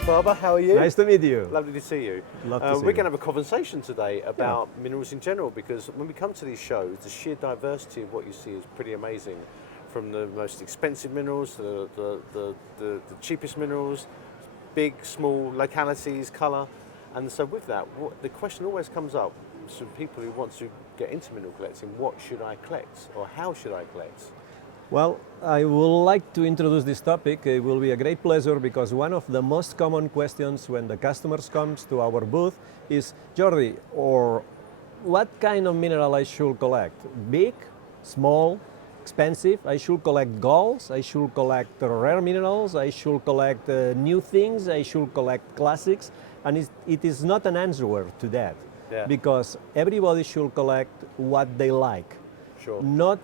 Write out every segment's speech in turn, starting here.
you, Faber. How are you? Nice to meet you. Lovely to see you. Love to see we're you. going to have a conversation today about minerals in general, because when we come to these shows, the sheer diversity of what you see is pretty amazing. From the most expensive minerals to the cheapest minerals, big, small localities, colour. And so with that, the question always comes up to people who want to get into mineral collecting: what should I collect, or how should I collect? Well, I would like to introduce this topic. It will be a great pleasure because one of the most common questions when the customers comes to our booth is, Jordi, or what kind of mineral I should collect? Big, small, expensive? I should collect golds, I should collect rare minerals, I should collect new things, I should collect classics, and it is not an answer to that. Yeah. Because everybody should collect what they like. Sure. Not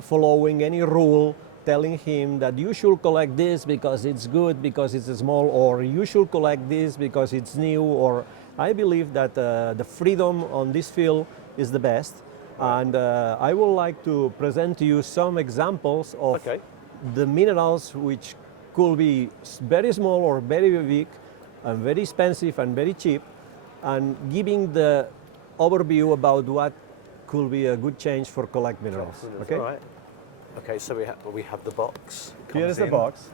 following any rule telling him that you should collect this because it's good, because it's small, or you should collect this because it's new. Or I believe that the freedom on this field is the best. And I would like to present to you some examples of the minerals which could be very small or very big, and very expensive and very cheap, and giving the overview about what could be a good change for collect minerals. Okay. All right. Okay. So we have the box. Here's the box.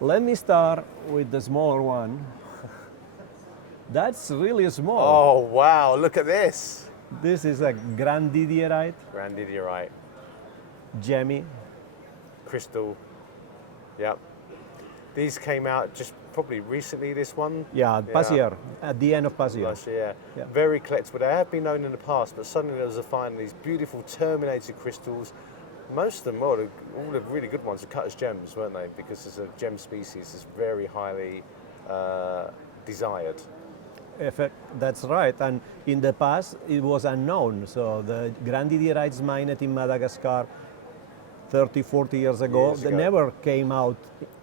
Let me start with the smaller one. That's really small. Oh wow! Look at this. This is a grandidierite. Grandidierite. Gemmy. Crystal. Yep. These came out just probably recently, this one? Yeah, past year, at the end of past year. Last year, yeah. Very collectible. They have been known in the past, but suddenly there was a find of these beautiful terminated crystals. Most of them, well, all the really good ones, are cut as gems, weren't they? Because it's a gem species that's very highly desired. That's right, and in the past it was unknown. So the grandidierites mined in Madagascar 30, 40 years ago, they never came out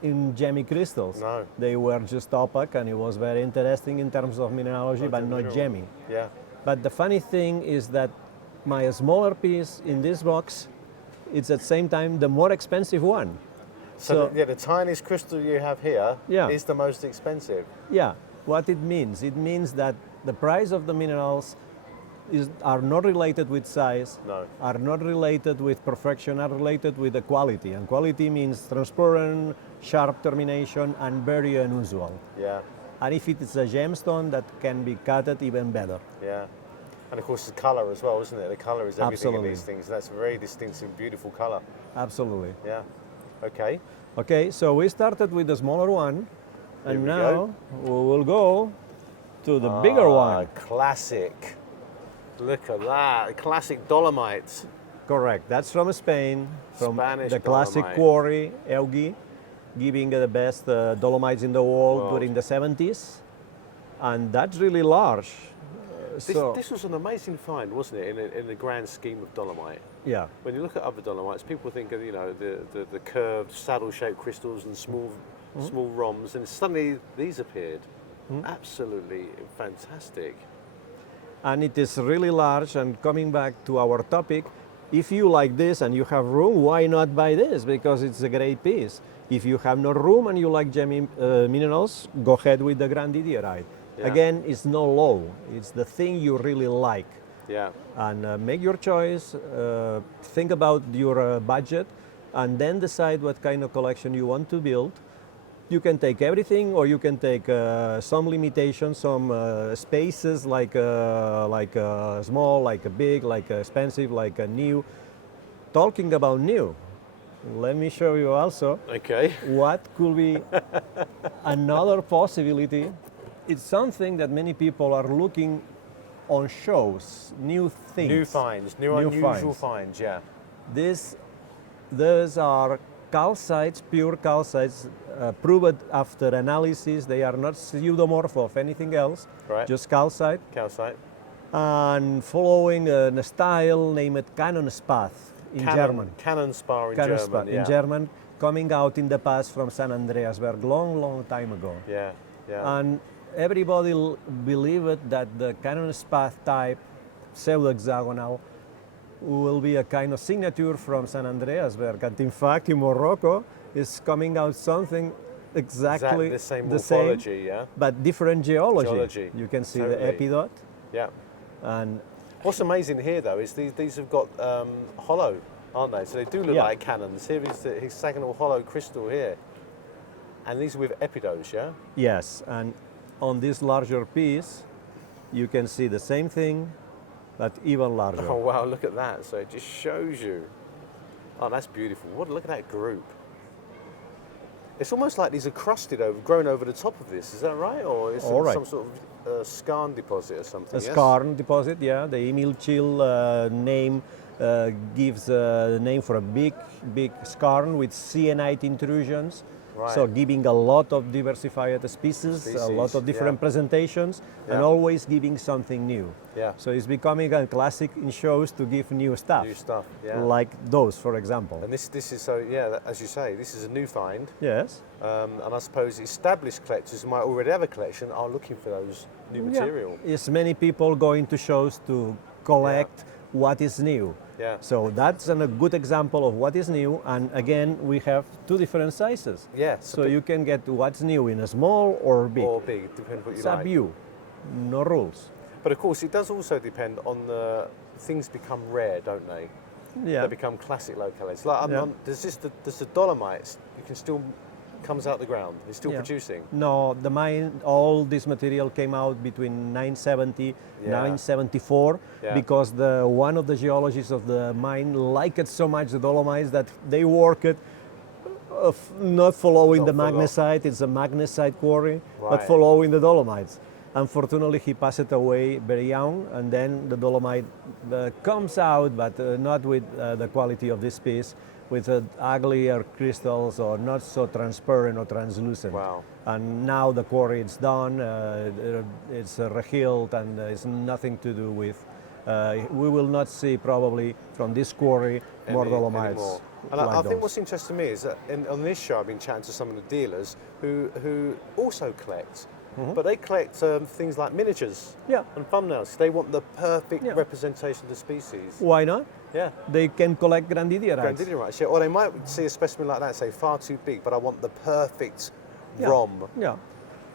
in gemmy crystals. No. They were just opaque, and it was very interesting in terms of mineralogy, but not gemmy. Yeah. But the funny thing is that my smaller piece in this box, it's at the same time the more expensive one. So the tiniest crystal you have here is the most expensive. Yeah. What it means that the price of the minerals are not related with size, are not related with perfection, are related with the quality. And quality means transparent, sharp termination, and very unusual. Yeah. And if it is a gemstone, that can be cutted even better. Yeah. And of course the colour as well, isn't it? The colour is everything in these things. That's a very distinctive, beautiful colour. Absolutely. Yeah. Okay. Okay, so we started with the smaller one, and now we will go to the bigger one. Classic. Look at that, classic dolomite. Correct, that's from Spain, from Spanish the classic quarry, Eugi, giving the best dolomites in the world during the 70s. And that's really large. This was an amazing find, wasn't it, in the grand scheme of dolomite? Yeah. When you look at other dolomites, people think of, the curved, saddle-shaped crystals and small rhombs, and suddenly these appeared. Absolutely fantastic. And it is really large, and coming back to our topic, if you like this and you have room, why not buy this? Because it's a great piece. If you have no room and you like gemmy minerals, go ahead with the grandidierite. Yeah. Again, it's no low, it's the thing you really like. Yeah. And make your choice, think about your budget, and then decide what kind of collection you want to build. You can take everything, or you can take some limitations, some spaces, like small, like a big, like a expensive, like a new. Talking about new, let me show you also what could be another possibility. It's something that many people are looking on shows, new things. New finds, new unusual finds, yeah. These are calcites, pure calcites, proved after analysis. They are not pseudomorph of anything else, just calcite. Calcite. And following a style named Kanonspath in German. Kanonspar in German, in German, coming out in the past from San Andreasberg, long time ago. Yeah, yeah. And everybody believed that the Kanonspath type, pseudo-hexagonal, will be a kind of signature from San Andreasberg. And in fact, in Morocco, is coming out something exactly the same the same, morphology, yeah? but different geology. Geology, You can see totally. the epidot, Yeah. and What's amazing here, though, is these have got hollow, aren't they? So they do look Yeah. like cannons. Here is the hexagonal hollow crystal here. And these are with epidotes, yeah? yes, and on this larger piece, you can see the same thing, but even larger. Oh, wow, look at that. So it just shows you. Oh, that's beautiful. Look at that group. It's almost like these are grown over the top of this. Is that right? Or is All it right. some sort of skarn deposit or something? A yes? skarn deposit, yeah. The Emil Chill name gives the name for a big skarn with cyanite intrusions. Right. So giving a lot of diversified species, a lot Species, of different yeah. presentations, and Yeah. always giving something new. Yeah. So it's becoming a classic in shows to give new stuff. New stuff, yeah. Like those, for example. And this is so, yeah, as you say, this is a new find. Yes. And I suppose established collectors who might already have a collection are looking for those new material. Yes, many people going to shows to collect what is new. Yeah. So that's a good example of what is new. And again, we have two different sizes. Yeah. So you can get what's new in a small or big. or big, depends what you It's up like. you. No rules. But of course, it does also depend on the things become rare, don't they? Yeah. They become classic localities. Like, Yeah. does the dolomites? You can still comes out the ground. It's still Yeah. producing. No, the mine, all this material came out between 970, Yeah. 974, Yeah. because one of the geologists of the mine liked it so much, the dolomites, that they worked not following Not the follow- magnesite, it's a magnesite quarry, but Right. following the dolomites. Unfortunately, he passed away very young, and then the dolomite comes out, but not with the quality of this piece, with uglier crystals or not so transparent or translucent. Wow. And now the quarry is done, it's rehealed, and it's nothing to do with. We will not see probably from this quarry more dolomites. Anymore. And like I think those. what's interesting to me is that on this show I've been chatting to some of the dealers who also collect, but they collect things like miniatures Yeah. and thumbnails. They want the perfect Yeah. representation of the species. Why not? Yeah. They can collect grandidierite. Grandidierite, yeah. Or they might see a specimen like that and say, far too big, but I want the perfect Yeah. ROM Yeah.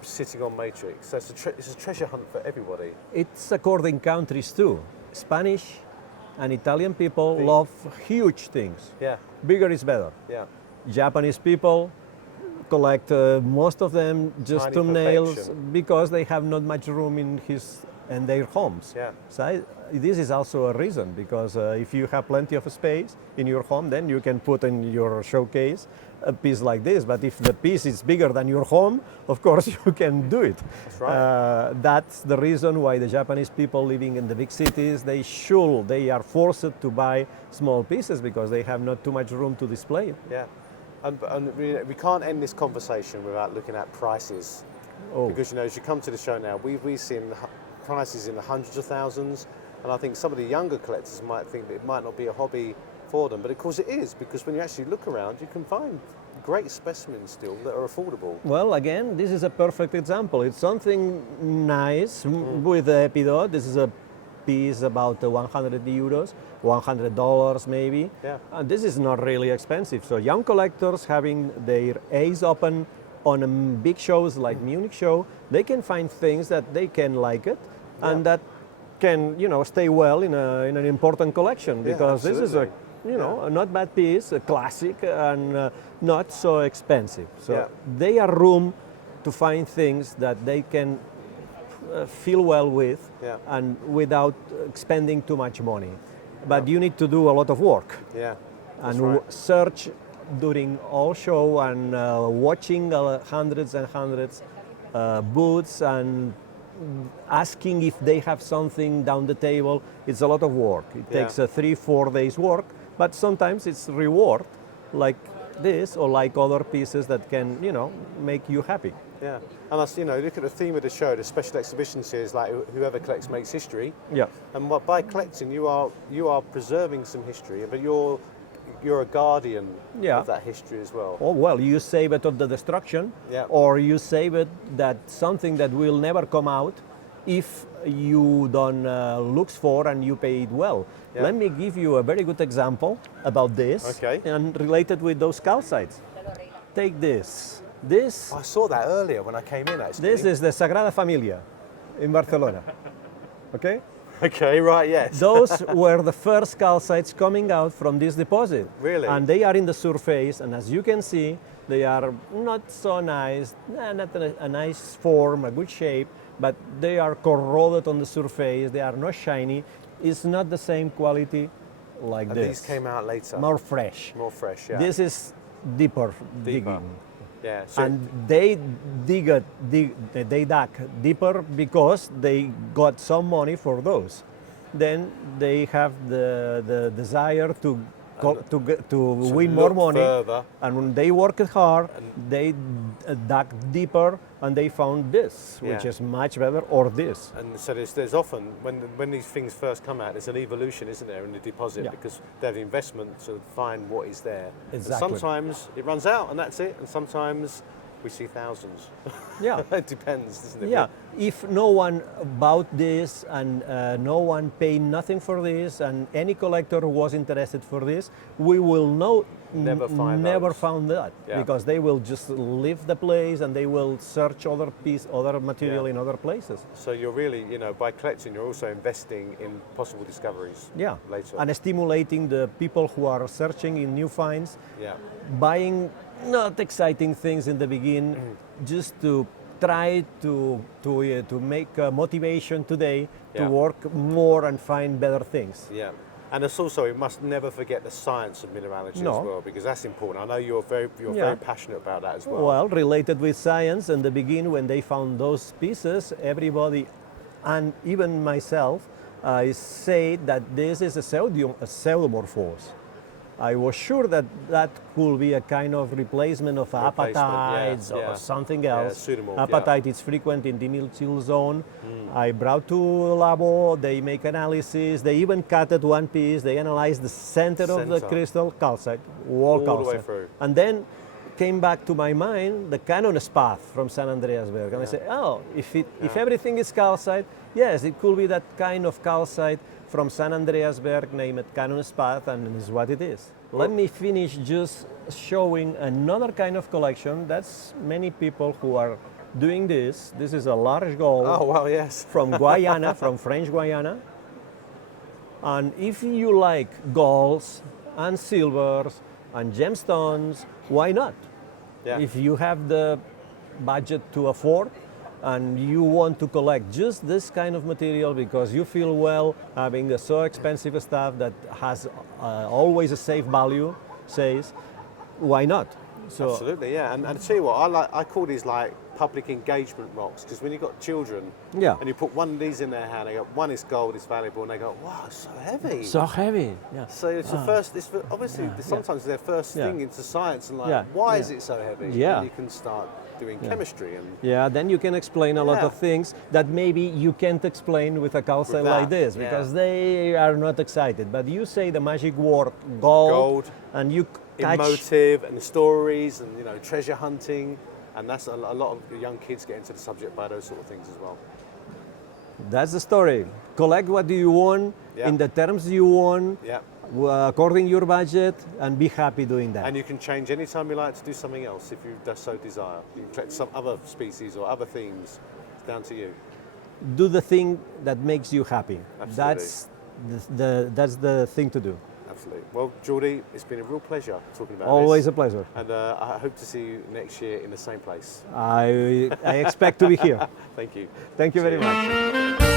sitting on matrix. So it's a treasure hunt for everybody. It's according countries too. Spanish and Italian people love huge things. Yeah, Bigger is better. yeah. Japanese people collect most of them just Tiny thumbnails perfection. because they have not much room in their homes. Yeah. So this is also a reason, because if you have plenty of space in your home, then you can put in your showcase a piece like this. But if the piece is bigger than your home, of course you can do it. That's right. That's the reason why the Japanese people living in the big cities, they are forced to buy small pieces because they have not too much room to display it. Yeah, and we can't end this conversation without looking at prices. Oh. Because, as you come to the show now, we've seen prices in the hundreds of thousands, and I think some of the younger collectors might think that it might not be a hobby for them, but of course it is, because when you actually look around, you can find great specimens still that are affordable. Well, again, this is a perfect example. It's something nice with the epidot. This is a piece about 100 euros, $100 maybe. Yeah. And this is not really expensive. So young collectors having their eyes open on big shows like Munich show, they can find things that they can like it, and that can stay well in an important collection, Yeah, because this is a absolutely. a not bad piece, a classic, and not so expensive. So Yeah. they are room to find things that they can feel well with, Yeah. and without spending too much money. But you need to do a lot of work Yeah, and that's right. search during all show, and watching hundreds and hundreds booths, and asking if they have something down the table. It's a lot of work. It Yeah. takes 3-4 days work, but sometimes it's reward, like this or like other pieces that can make you happy. Yeah, and that's, look at the theme of the show, the special exhibition series, like whoever collects makes history. Yeah. And by collecting, you are preserving some history, but you're a guardian Yeah. of that history as well. Oh, well, you save it of the destruction, Yeah. or you save it that something that will never come out if you don't look for and you pay it well. Yeah. Let me give you a very good example about this, Okay. and related with those calcites. Take this. This, I saw that earlier when I came in, actually. this is the Sagrada Familia in Barcelona. Okay? Okay, right, yes. Those were the first calcites coming out from this deposit. Really? And they are in the surface, and as you can see, they are not so nice, not a nice form, a good shape, but they are corroded on the surface, they are not shiny. It's not the same quality like And this. these came out later. More fresh. More fresh, yeah. This is deeper digging. Yeah. So And they dug deeper because they got some money for those. Then they have the desire to win more look money, further. and when they worked hard, they dug deeper, and they found this, which Yeah. is much better, or this. And so there's often, when these things first come out, there's an evolution, isn't there, in the deposit, Yeah. because they have the investment to find what is there. And Exactly. sometimes it runs out and that's it, and sometimes we see thousands. Yeah. It depends, doesn't it? Yeah, if no one bought this and no one paid nothing for this, and any collector who was interested for this, we will Never find never those. found that, Yeah. because they will just leave the place and they will search other material Yeah. in other places. So you're really, by collecting, you're also investing in possible discoveries Yeah, later. and stimulating the people who are searching in new finds, Yeah. buying not exciting things in the beginning, just to try to make a motivation today Yeah. to work more and find better things. Yeah. And it's also, we must never forget the science of mineralogy No. as well, because that's important. I know you're very Yeah. passionate about that as well. Well, related with science, in the beginning when they found those pieces, everybody, and even myself, I say that this is a pseudomorphose. I was sure that that could be a kind of replacement of Replacement, apatites yeah, or yeah. something Yeah, else. pseudomorph, yeah. Apatite is frequent in the nil-chill zone. I brought to labo, they make analysis, they even cut it one piece, they analyze the center of the Center. crystal, calcite, All wall the way calcite. through. And then came back to my mind the Cannon Spath from San Andreasberg. And I said, oh, if everything is calcite, yes, it could be that kind of calcite from San Andreasberg, name it Cannon Spath, and it's what it is. Let me finish just showing another kind of collection. That's many people who are doing this. This is a large gold Oh, well, yes. from Guyana, from French Guiana. And if you like golds and silvers and gemstones, why not? Yeah. If you have the budget to afford and you want to collect just this kind of material because you feel well having the so expensive stuff that has always a safe value, says, why not? So Absolutely, yeah. And I tell you what, I call these like public engagement rocks, because when you've got children Yeah. and you put one of these in their hand, they go, one is gold, it's valuable, and they go, wow, it's so heavy. so heavy. Yeah. So it's the first, obviously, sometimes their first Yeah. thing into science, and like, Yeah. why Yeah. is it so heavy? Yeah. And you can start doing chemistry and Yeah, then you can explain a lot Yeah. of things that maybe you can't explain with a calcite With like that, this, yeah. because they are not excited. But you say the magic word gold, and you catch. emotive and stories and treasure hunting, and that's a lot of young kids get into the subject by those sort of things as well. That's the story. Collect what you want Yeah. in the terms you want, Yeah. according your budget, and be happy doing that. And you can change anytime you like to do something else if you so desire. You can collect some other species or other themes. It's down to you. Do the thing that makes you happy. Absolutely. That's the thing to do. Absolutely. Well, Geordie, it's been a real pleasure talking about Always this. a pleasure. And I hope to see you next year in the same place. I expect to be here. Thank you. Thank you very Cheers. much.